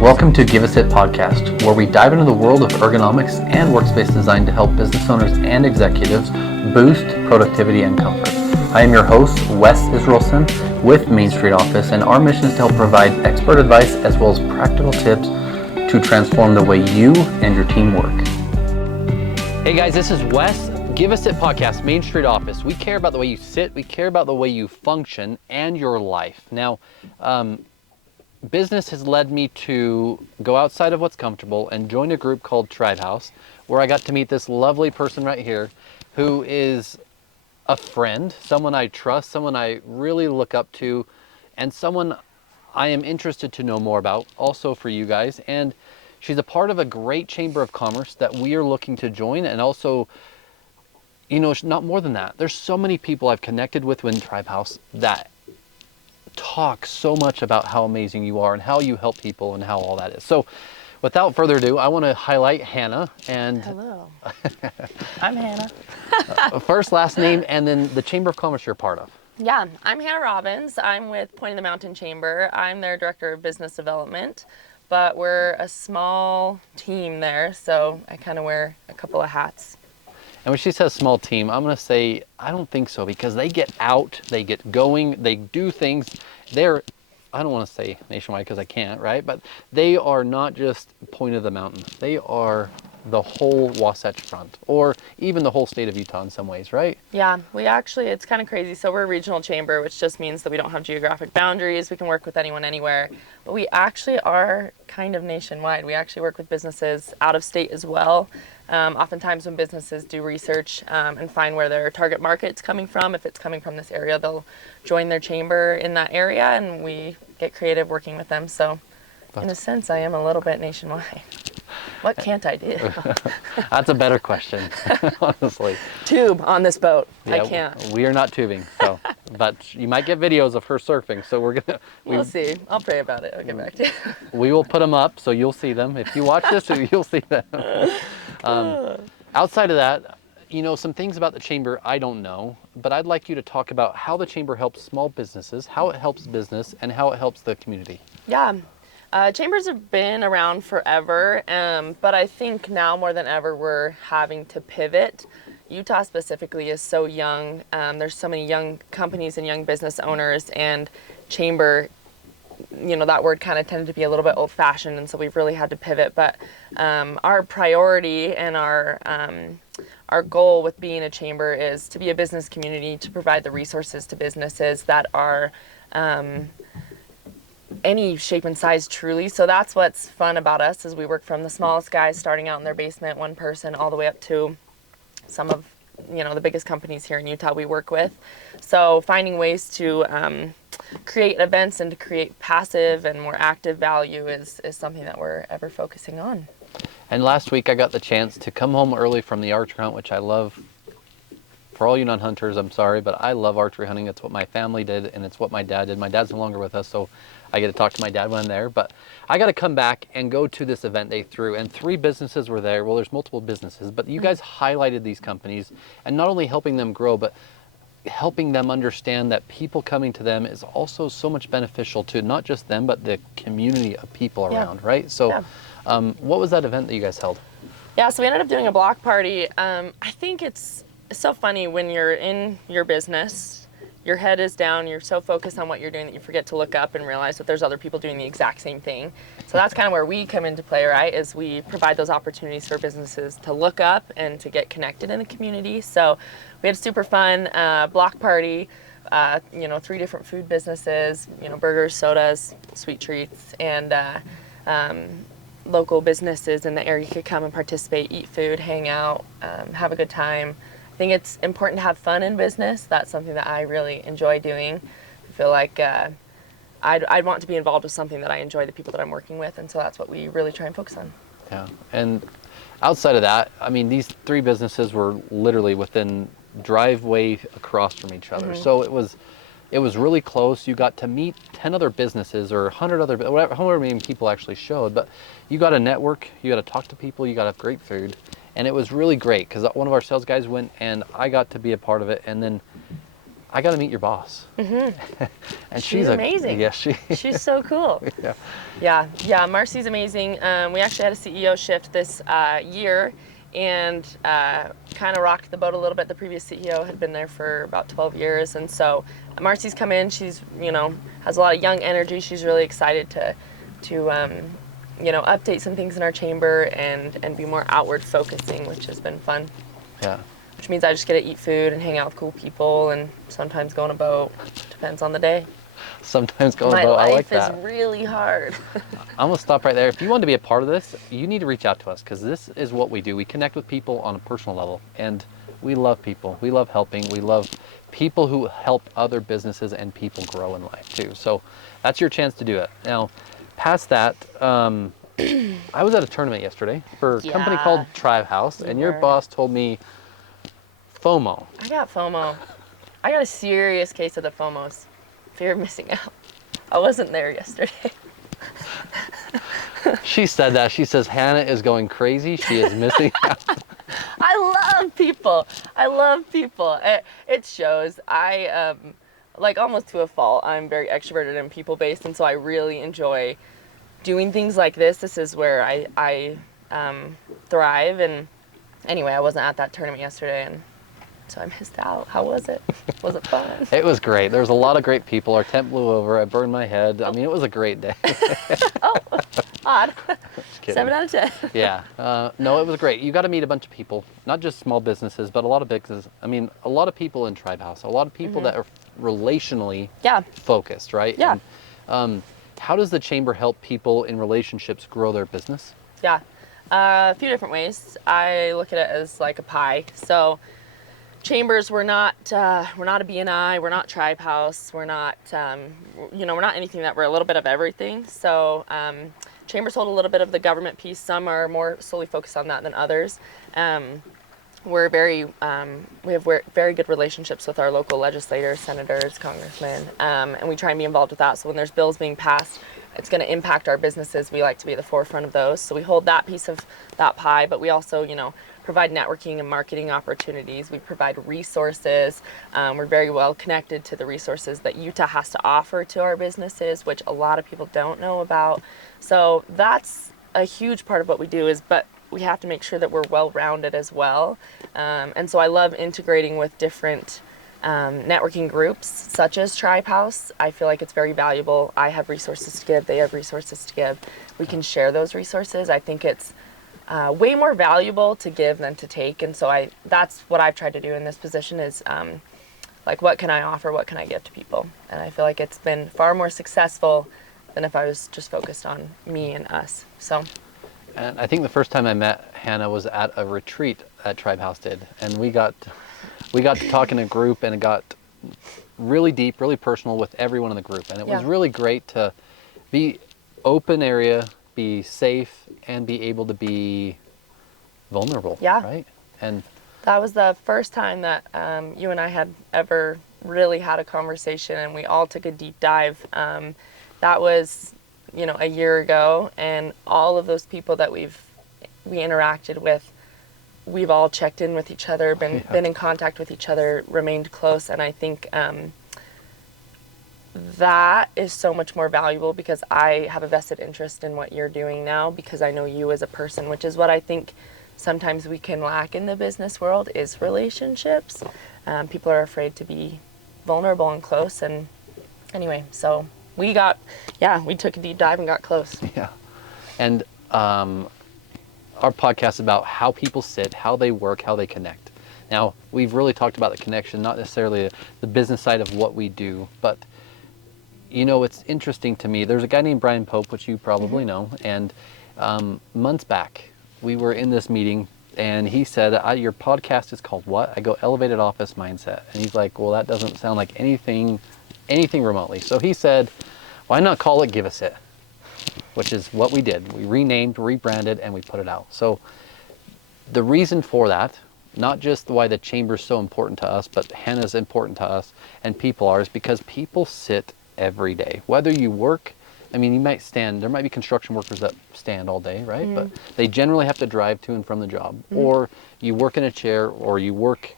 Welcome to Give Us It podcast, where we dive into the world of ergonomics and workspace design to help business owners and executives boost productivity and comfort. I am your host, Wes Israelson with Main Street Office, and our mission is to help provide expert advice as well as practical tips to transform the way you and your team work. Hey guys, this is Wes. Give Us It podcast, Main Street Office. We care about the way you sit, we care about the way you function and your life. Now, business has led me to go outside of what's comfortable and join a group called Tribehouse, where I got to meet this lovely person right here who is a friend, someone I trust, someone I really look up to, and someone I am interested to know more about also for you guys. And she's a part of a great chamber of commerce that we are looking to join. And also, you know, not more than that, there's so many people I've connected with in Tribehouse that talk so much about how amazing you are and how you help people and how all that is. So without further ado, I want to highlight Hannah. And hello. I'm Hannah. First, last name, and then the Chamber of Commerce you're part of. Yeah, I'm Hannah Robbins. I'm with Point of the Mountain Chamber. I'm their Director of Business Development, but we're a small team there, so I kind of wear a couple of hats. And when she says small team, I'm going to say, I don't think so, because they get out, they get going, they do things. They're, I don't want to say nationwide because I can't, right? But they are not just Point of the Mountain. They are the whole Wasatch Front, or even the whole state of Utah in some ways, right? Yeah, we actually, it's kind of crazy. So we're a regional chamber, which just means that we don't have geographic boundaries. We can work with anyone, anywhere. But we actually are kind of nationwide. We actually work with businesses out of state as well. Oftentimes when businesses do research and find where their target market's coming from, if it's coming from this area, they'll join their chamber in that area, and we get creative working with them. So in a sense, I am a little bit nationwide. What can't I do? That's a better question, honestly. Tube on this boat. Yeah, I can't. We are not tubing, so, but you might get videos of her surfing, so we'll see. I'll pray about it. I'll get back to you. We will put them up, so you'll see them. If you watch this, you'll see them. Outside of that, you know, some things about the chamber I don't know, but I'd like you to talk about how the chamber helps small businesses, how it helps business, and how it helps the community. Yeah. Chambers have been around forever, but I think now more than ever we're having to pivot. Utah specifically is so young. There's so many young companies and young business owners, and chamber, you know, that word kind of tended to be a little bit old-fashioned, and so we've really had to pivot. But our priority and our goal with being a chamber is to be a business community, to provide the resources to businesses that are any shape and size, truly. So that's what's fun about us, is we work from the smallest guys starting out in their basement, one person, all the way up to some of, you know, the biggest companies here in Utah we work with. So finding ways to create events and to create passive and more active value is something that we're ever focusing on. And last week I got the chance to come home early from the archery hunt, which I love. For all you non-hunters, I'm sorry, but I love archery hunting. It's what my family did, and it's what my dad did. My dad's no longer with us, so I get to talk to my dad when I'm there. But I got to come back and go to this event they threw, and 3 businesses were there. Well, there's multiple businesses, but you guys highlighted these companies, and not only helping them grow, but helping them understand that people coming to them is also so much beneficial to not just them, but the community of people around, right? So what was that event that you guys held? Yeah, so we ended up doing a block party. I think it's so funny when you're in your business, your head is down, you're so focused on what you're doing that you forget to look up and realize that there's other people doing the exact same thing. So that's kind of where we come into play, right? Is we provide those opportunities for businesses to look up and to get connected in the community. So we had a super fun block party, you know, 3 different food businesses, you know, burgers, sodas, sweet treats, and local businesses in the area could come and participate, eat food, hang out, have a good time. I think it's important to have fun in business. That's something that I really enjoy doing. I feel like I'd want to be involved with something that I enjoy, the people that I'm working with, and so that's what we really try and focus on. Yeah, and outside of that, I mean, these 3 businesses were literally within driveway across from each other. Mm-hmm. So it was really close. You got to meet 10 other businesses or 100 other, whatever, however many people actually showed, but you got to network, you got to talk to people, you got to have great food. And it was really great because one of our sales guys went, and I got to be a part of it. And then I got to meet your boss. Mm-hmm. And She's amazing. Yeah, She's so cool. Yeah. Marcy's amazing. We actually had a CEO shift this year, and kind of rocked the boat a little bit. The previous CEO had been there for about 12 years, and so Marcy's come in. She's has a lot of young energy. She's really excited to update some things in our chamber and be more outward focusing, which has been fun. Yeah. Which means I just get to eat food and hang out with cool people and sometimes go on a boat. Depends on the day. Sometimes go on My a boat. I like life that. is really hard. I'm going to stop right there. If you want to be a part of this, you need to reach out to us, because this is what we do. We connect with people on a personal level, and we love people. We love helping. We love people who help other businesses and people grow in life too. So that's your chance to do it. Now, past that, I was at a tournament yesterday for a company called Tribehouse, and your boss told me FOMO. I got FOMO. I got a serious case of the FOMOs. Fear of missing out. I wasn't there yesterday. She said that. She says Hannah is going crazy. She is missing out. I love people. It shows. I like almost to a fault. I'm very extroverted and people based, and so I really enjoy doing things like this. This is where I thrive. And anyway, I wasn't at that tournament yesterday, and so I missed out. How was it? Was it fun? It was great. There was a lot of great people. Our tent blew over. I burned my head. I mean, it was a great day. Oh, odd. Just kidding. 7 out of 10. Yeah. No, it was great. You got to meet a bunch of people, not just small businesses, but a lot of businesses. I mean, a lot of people in Tribehouse, a lot of people that are relationally focused, right? Yeah. And, how does the chamber help people in relationships grow their business? Yeah. A few different ways. I look at it as like a pie. So chambers, we're not a BNI, we're not Tribehouse, we're not we're not anything that we're a little bit of everything. So chambers hold a little bit of the government piece. Some are more solely focused on that than others. We have very good relationships with our local legislators, senators, congressmen, and we try and be involved with that. So when there's bills being passed, it's going to impact our businesses. We like to be at the forefront of those. So we hold that piece of that pie, but we also, provide networking and marketing opportunities. We provide resources. We're very well connected to the resources that Utah has to offer to our businesses, which a lot of people don't know about. So that's a huge part of what we do but we have to make sure that we're well-rounded as well. And so I love integrating with different networking groups, such as Tribehouse. I feel like it's very valuable. I have resources to give. They have resources to give. We can share those resources. I think it's way more valuable to give than to take. And so that's what I've tried to do in this position is like, what can I offer? What can I give to people? And I feel like it's been far more successful than if I was just focused on me and us. So. And I think the first time I met Hannah was at a retreat that Tribehouse did, and we got to talk in a group, and it got really deep, really personal with everyone in the group, and it was really great to be open area, be safe, and be able to be vulnerable. Yeah. Right. And that was the first time that you and I had ever really had a conversation, and we all took a deep dive. That was a year ago, and all of those people that we interacted with, we've all checked in with each other, been in contact with each other, remained close, and I think that is so much more valuable because I have a vested interest in what you're doing now because I know you as a person, which is what I think sometimes we can lack in the business world is relationships. People are afraid to be vulnerable and close, and anyway, so we took a deep dive and got close. Yeah. And our podcast is about how people sit, how they work, how they connect. Now, we've really talked about the connection, not necessarily the business side of what we do, but it's interesting to me. There's a guy named Brian Pope, which you probably know, and months back, we were in this meeting, and he said, your podcast is called what? I go, Elevated Office Mindset. And he's like, well, that doesn't sound like anything remotely. So he said, why not call it Give Us It? Which is what we did. We renamed, rebranded, and we put it out. So the reason for that, not just why the chamber's so important to us, but Hannah's important to us, and people are, is because people sit every day. Whether you work, you might stand, there might be construction workers that stand all day, right? Mm. But they generally have to drive to and from the job. Mm. Or you work in a chair, or you work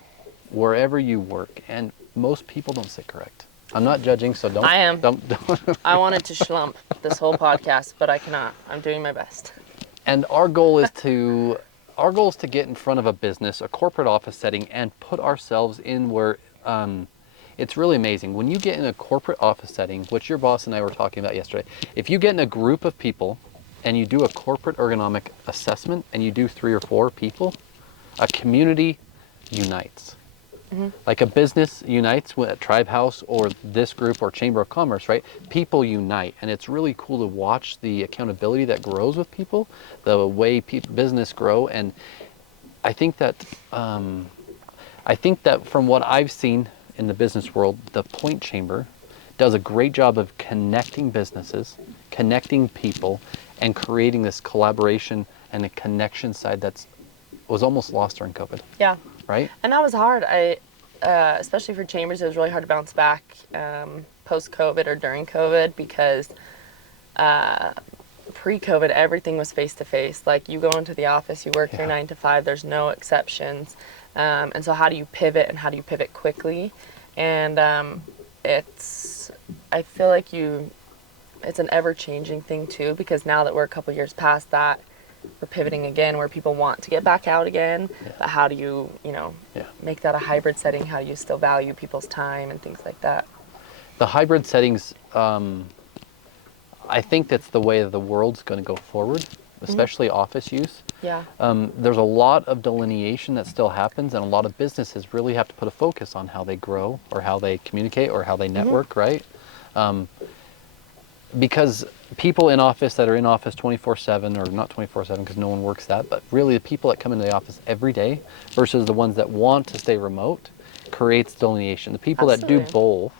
wherever you work. And most people don't sit correct. I'm not judging, so don't. I am. Don't. I wanted to schlump this whole podcast, but I cannot. I'm doing my best. And our goal is to get in front of a business, a corporate office setting, and put ourselves in where it's really amazing. When you get in a corporate office setting, which your boss and I were talking about yesterday, if you get in a group of people and you do a corporate ergonomic assessment and you do 3 or 4 people, a community unites. Like a business unites with a Tribehouse or this group or Chamber of Commerce, right? People unite, and it's really cool to watch the accountability that grows with people, the way business grow. And I think that from what I've seen in the business world, the Point Chamber does a great job of connecting businesses, connecting people, and creating this collaboration and a connection side was almost lost during COVID. Yeah. Right? And that was hard. Especially for chambers, it was really hard to bounce back post-COVID or during COVID because pre-COVID, everything was face-to-face. Like, you go into the office, you work your 9 to 5, there's no exceptions. And so how do you pivot, and how do you pivot quickly? And I feel like it's an ever-changing thing too, because now that we're a couple years past that, we're pivoting again where people want to get back out again. But how do you make that a hybrid setting? How do you still value people's time and things like that? The hybrid settings, I think that's the way that the world's going to go forward, especially office use. Yeah. There's a lot of delineation that still happens, and a lot of businesses really have to put a focus on how they grow or how they communicate or how they network, right? Because people in office that are in office 24/7, or not 24/7 because no one works that, but really the people that come into the office every day versus the ones that want to stay remote creates delineation. The people that do both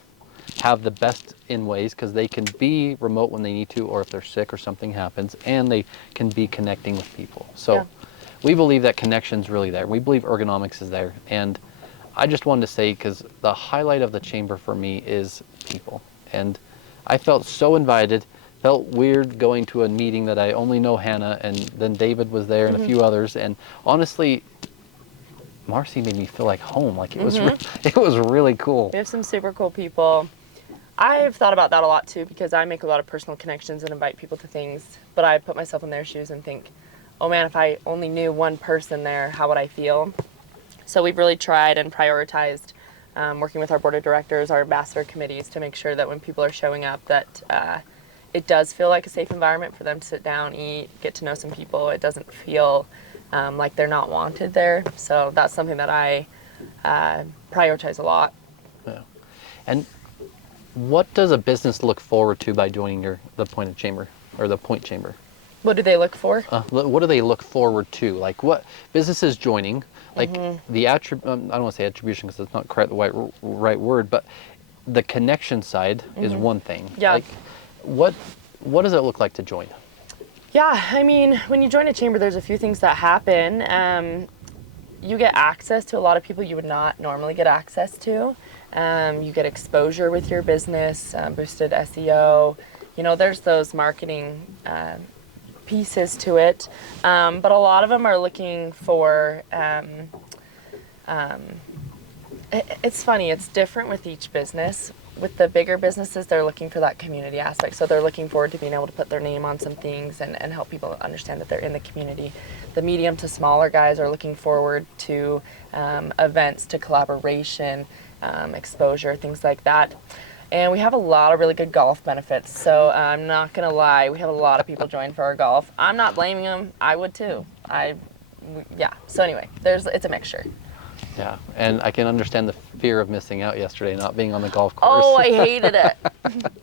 have the best in ways because they can be remote when they need to, or if they're sick or something happens, and they can be connecting with people. So we believe that connection's really there. We believe ergonomics is there. And I just wanted to say, because the highlight of the chamber for me is people. And I felt so invited, felt weird going to a meeting that I only know Hannah, and then David was there and a few others. And honestly, Marcy made me feel like home. Like it was really cool. We have some super cool people. I've thought about that a lot too, because I make a lot of personal connections and invite people to things, but I put myself in their shoes and think, oh man, if I only knew one person there, how would I feel? So we've really tried and prioritized working with our board of directors, our ambassador committees, to make sure that when people are showing up that it does feel like a safe environment for them to sit down, eat, get to know some people. It doesn't feel like they're not wanted there. So that's something that I prioritize a lot. Yeah. And what does a business look forward to by joining the Point Chamber or the Point Chamber? What do they look for? What do they look forward to? Like what businesses joining? Like the I don't want to say attribution because it's not quite the right word, but the connection side is one thing. Yeah. Like what does it look like to join? Yeah, I mean, when you join a chamber, there's a few things that happen. You get access to a lot of people you would not normally get access to. You get exposure with your business, boosted SEO. You know, there's those marketing pieces to it, but a lot of them are looking for, it's funny, it's different with each business. With the bigger businesses, they're looking for that community aspect, so they're looking forward to being able to put their name on some things and help people understand that they're in the community. The medium to smaller guys are looking forward to events, to collaboration, exposure, things like that. And we have a lot of really good golf benefits. So I'm not going to lie, we have a lot of people join for our golf. I'm not blaming them. I would too. Yeah. So anyway, it's a mixture. Yeah. And I can understand the fear of missing out yesterday, not being on the golf course. Oh, I hated it.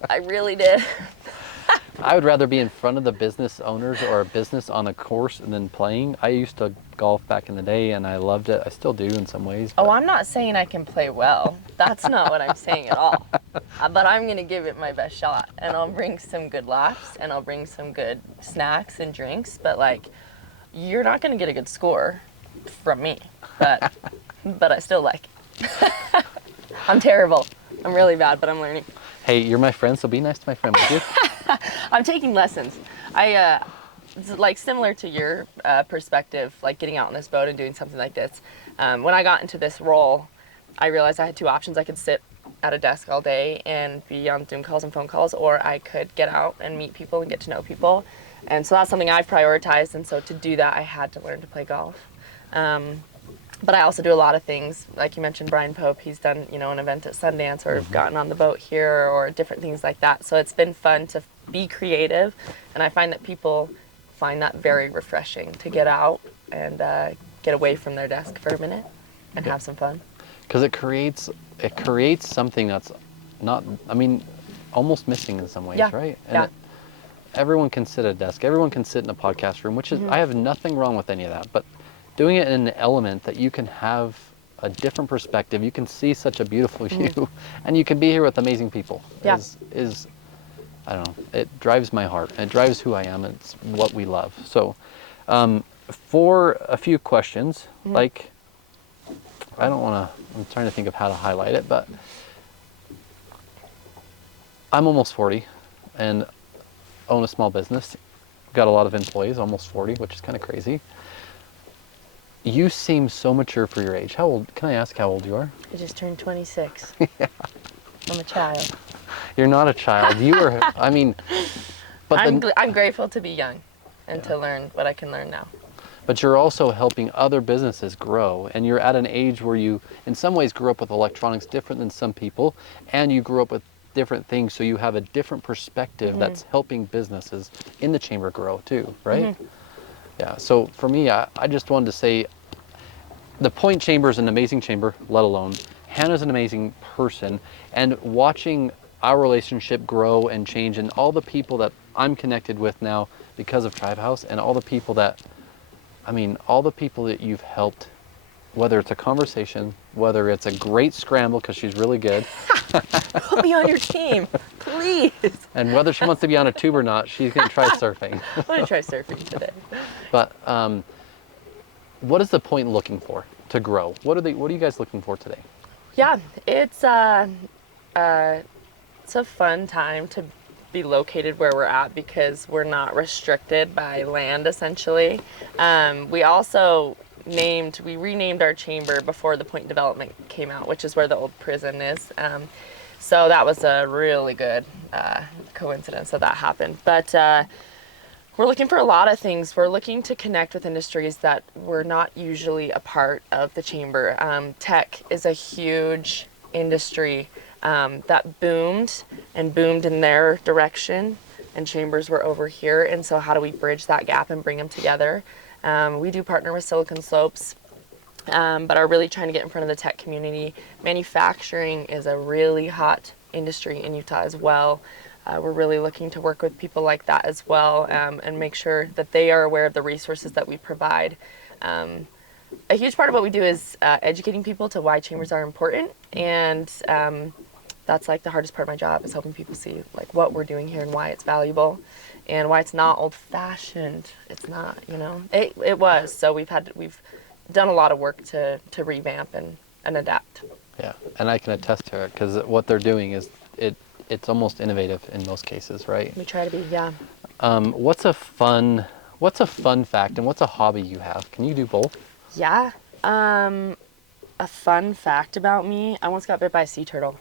I really did. I would rather be in front of the business owners or a business on a course than playing. I used to golf back in the day and I loved it. I still do in some ways. Oh, I'm not saying I can play well. That's not what I'm saying at all. But I'm going to give it my best shot, and I'll bring some good laughs and I'll bring some good snacks and drinks, but like, you're not going to get a good score from me, but I still like it. I'm terrible. I'm really bad, but I'm learning. Hey, you're my friend, so be nice to my friend, would you? I'm taking lessons. It's like similar to your perspective, like getting out on this boat and doing something like this. When I got into this role, I realized I had two options. I could sit at a desk all day and be on Zoom calls and phone calls, or I could get out and meet people and get to know people. And so that's something I've prioritized. And so to do that, I had to learn to play golf. But I also do a lot of things. Like you mentioned, Brian Pope, he's done, an event at Sundance, or gotten on the boat here, or different things like that. So it's been fun to be creative. And I find that people find that very refreshing, to get out and get away from their desk for a minute and have some fun. Because it creates something that's not, almost missing in some ways, right? And everyone can sit at a desk. Everyone can sit in a podcast room, which is, I have nothing wrong with any of that. But doing it in an element that you can have a different perspective, you can see such a beautiful view, and you can be here with amazing people, is I don't know, it drives my heart. It drives who I am. It's what we love. So for a few questions, like, I'm trying to think of how to highlight it, but I'm almost 40 and own a small business. Got a lot of employees, almost 40, which is kind of crazy. You seem so mature for your age. How old, can I ask how old you are? I just turned 26. I'm a child. You're not a child. You are, but I'm grateful to be young and to learn what I can learn now. But you're also helping other businesses grow, and you're at an age where you, in some ways, grew up with electronics different than some people, and you grew up with different things, so you have a different perspective that's helping businesses in the chamber grow too, right? Yeah, so for me, I just wanted to say, the Point Chamber is an amazing chamber, let alone Hannah's an amazing person, and watching our relationship grow and change, and all the people that I'm connected with now because of Tribehouse, and all the people that you've helped, whether it's a conversation, whether it's a great scramble because she's really good. Put me on your team, please. And whether she wants to be on a tube or not, she's going to try surfing. I'm going to try surfing today. But what is the Point looking for to grow? What are you guys looking for today? Yeah, it's a fun time to be located where we're at because we're not restricted by land, essentially. We also renamed our chamber before the Point development came out, which is where the old prison is. So that was a really good coincidence that happened. But we're looking for a lot of things. We're looking to connect with industries that were not usually a part of the chamber. Tech is a huge industry that boomed in their direction, and chambers were over here. And so how do we bridge that gap and bring them together? We do partner with Silicon Slopes, but are really trying to get in front of the tech community. Manufacturing is a really hot industry in Utah as well. We're really looking to work with people like that as well, and make sure that they are aware of the resources that we provide. A huge part of what we do is educating people to why chambers are important, and that's like the hardest part of my job, is helping people see like what we're doing here and why it's valuable and why it's not old-fashioned. It's not, it was. So we've done a lot of work to revamp and adapt. Yeah, and I can attest to it because what they're doing is it's almost innovative in most cases, right? We try to be, yeah. What's a fun fact and what's a hobby you have? Can you do both? Yeah. A fun fact about me, I once got bit by a sea turtle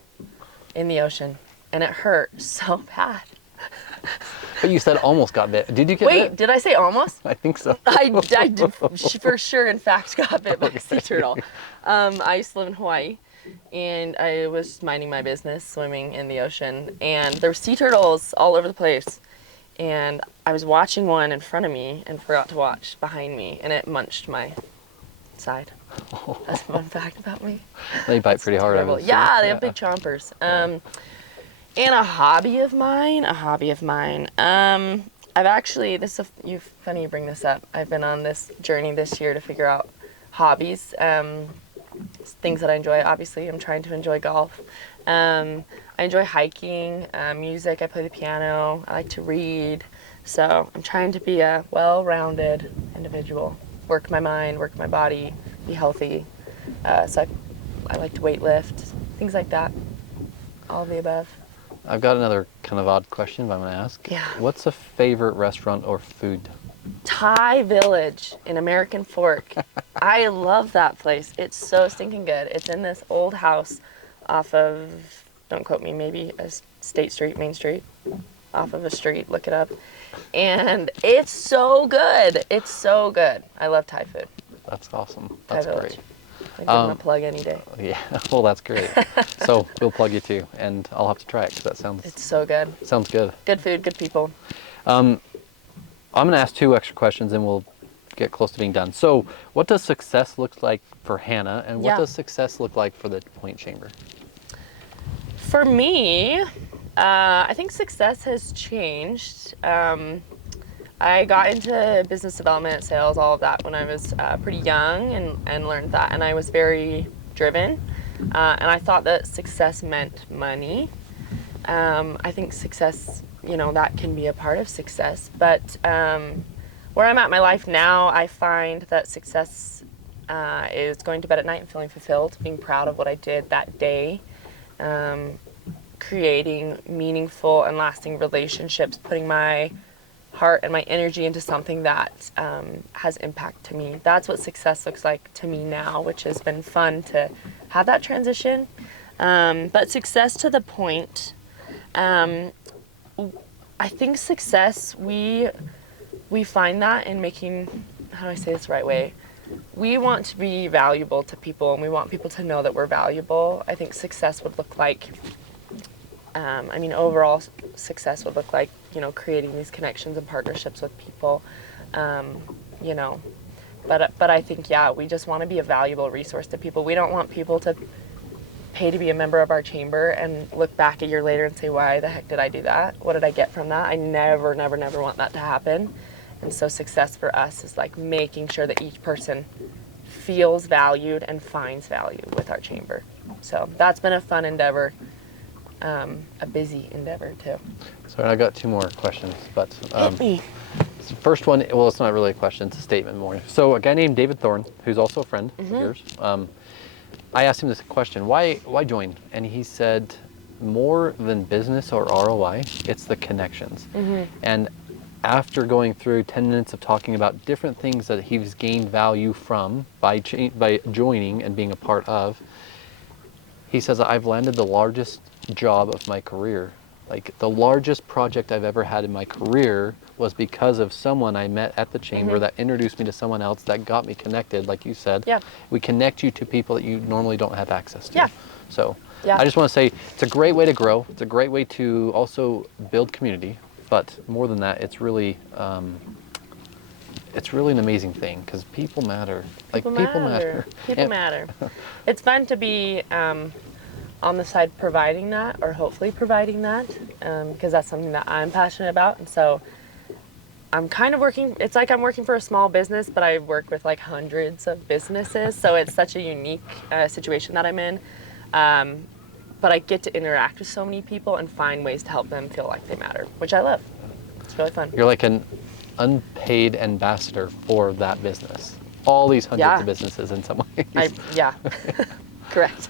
in the ocean, and it hurt so bad. But you said almost got bit. Did you get bit? Wait, did I say almost? I think so. I did for sure, in fact, got bit by a sea turtle. I used to live in Hawaii, and I was minding my business, swimming in the ocean, and there were sea turtles all over the place. And I was watching one in front of me and forgot to watch behind me, and it munched my side. That's a fun fact about me. They bite pretty hard. Yeah, they have big chompers. And a hobby of mine. I've actually, funny you bring this up. I've been on this journey this year to figure out hobbies, things that I enjoy. Obviously, I'm trying to enjoy golf. I enjoy hiking, music. I play the piano. I like to read. So I'm trying to be a well-rounded individual. Work my mind, work my body, be healthy. So I like to weight lift, things like that. All of the above. I've got another kind of odd question, but I'm going to ask. Yeah. What's a favorite restaurant or food Thai Village in American Fork. I love that place. It's so stinking good. It's in this old house off of, don't quote me, maybe a State Street, Main Street, off of a street. Look it up. And it's so good. It's so good. I love Thai food. That's awesome. Thai That's Village. great. I give them a plug any day. Yeah, well, that's great. So we'll plug you too, and I'll have to try it because that sounds It's so good. sounds good. Good food, good people. I'm going to ask 2 extra questions, and we'll get close to being done. So, what does success look like for Hannah, and what Yeah. does success look like for the Point Chamber? For me, I think success has changed. I got into business development, sales, all of that when I was pretty young and learned that. And I was very driven. And I thought that success meant money. I think success, that can be a part of success. But where I'm at in my life now, I find that success is going to bed at night and feeling fulfilled, being proud of what I did that day. Creating meaningful and lasting relationships, putting my heart and my energy into something that has impact to me. That's what success looks like to me now, which has been fun to have that transition. But success to the point, I think success, we find that in making, how do I say this the right way? We want to be valuable to people, and we want people to know that we're valuable. I think success would look like, overall success would look like, creating these connections and partnerships with people, but I think, we just want to be a valuable resource to people. We don't want people to pay to be a member of our chamber and look back a year later and say, why the heck did I do that? What did I get from that? I never want that to happen. And so success for us is like making sure that each person feels valued and finds value with our chamber. So that's been a fun endeavor. A busy endeavor too. So I got 2 more questions, but Hit me. the first one, well, it's not really a question, it's a statement more. So a guy named David Thorne, who's also a friend of yours, I asked him this question, why join? And he said, more than business or ROI, it's the connections. And after going through 10 minutes of talking about different things that he's gained value from by joining and being a part of, he says, I've landed the largest job of my career. Like, the largest project I've ever had in my career was because of someone I met at the chamber that introduced me to someone else that got me connected, like you said. Yeah. We connect you to people that you normally don't have access to. Yeah. So Yeah. I just want to say it's a great way to grow. It's a great way to also build community. But more than that, it's really an amazing thing because people matter. People matter. People matter. It's fun to be on the side providing that, or hopefully providing that, because that's something that I'm passionate about. And so I'm kind of working, it's like I'm working for a small business, but I work with like hundreds of businesses. So it's such a unique situation that I'm in. But I get to interact with so many people and find ways to help them feel like they matter, which I love. It's really fun. You're like an unpaid ambassador for that business. All these hundreds of businesses in some ways. Correct.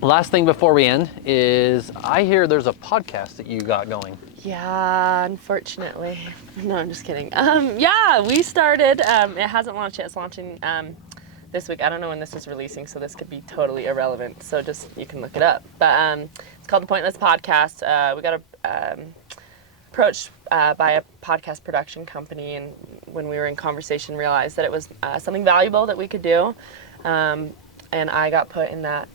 Last thing before we end is I hear there's a podcast that you got going. Yeah, unfortunately. No, I'm just kidding. We started. It hasn't launched yet. It's launching this week. I don't know when this is releasing, so this could be totally irrelevant. So just, you can look it up. But it's called The Pointless Podcast. We got approached by a podcast production company, and when we were in conversation, realized that it was something valuable that we could do. And I got put in that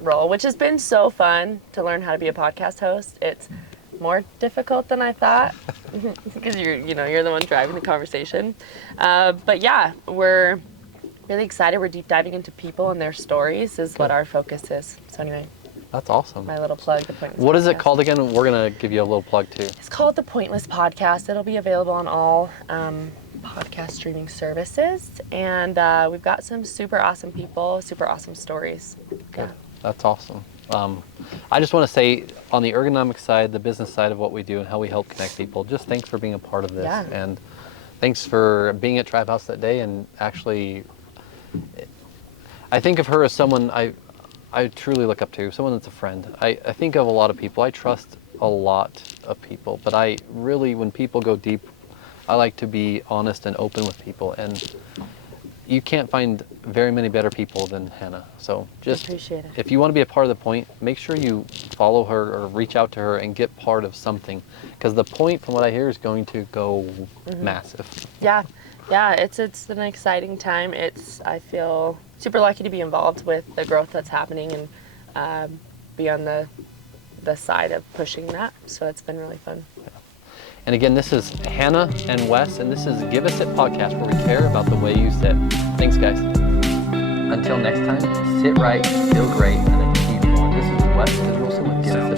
role, which has been so fun to learn how to be a podcast host. It's more difficult than I thought because you're the one driving the conversation. But yeah, we're really excited. We're deep diving into people and their stories is what our focus is. So anyway, that's awesome. My little plug, The Pointless What Podcast. is it called again? We're going to give you a little plug too. It's called The Pointless Podcast. It'll be available on all podcast streaming services. And we've got some super awesome people, super awesome stories. Good. That's awesome. I just want to say, on the ergonomic side, the business side of what we do and how we help connect people, just thanks for being a part of this. Yeah. And thanks for being at Tribehouse that day. And actually, I think of her as someone I truly look up to, someone that's a friend. I think of a lot of people. I trust a lot of people. But I really, when people go deep, I like to be honest and open with people, and you can't find very many better people than Hannah. So just Appreciate it. if you want to be a part of the point, make sure you follow her or reach out to her and get part of something, because the point, from what I hear, is going to go massive. Yeah, it's an exciting time. I feel super lucky to be involved with the growth that's happening and be on the side of pushing that. So it's been really fun. And again, this is Hannah and Wes, and this is Give Us It podcast, where we care about the way you sit. Thanks, guys. Until next time, sit right, feel great, and achieve more. This is Wes Wilson with Give Us It.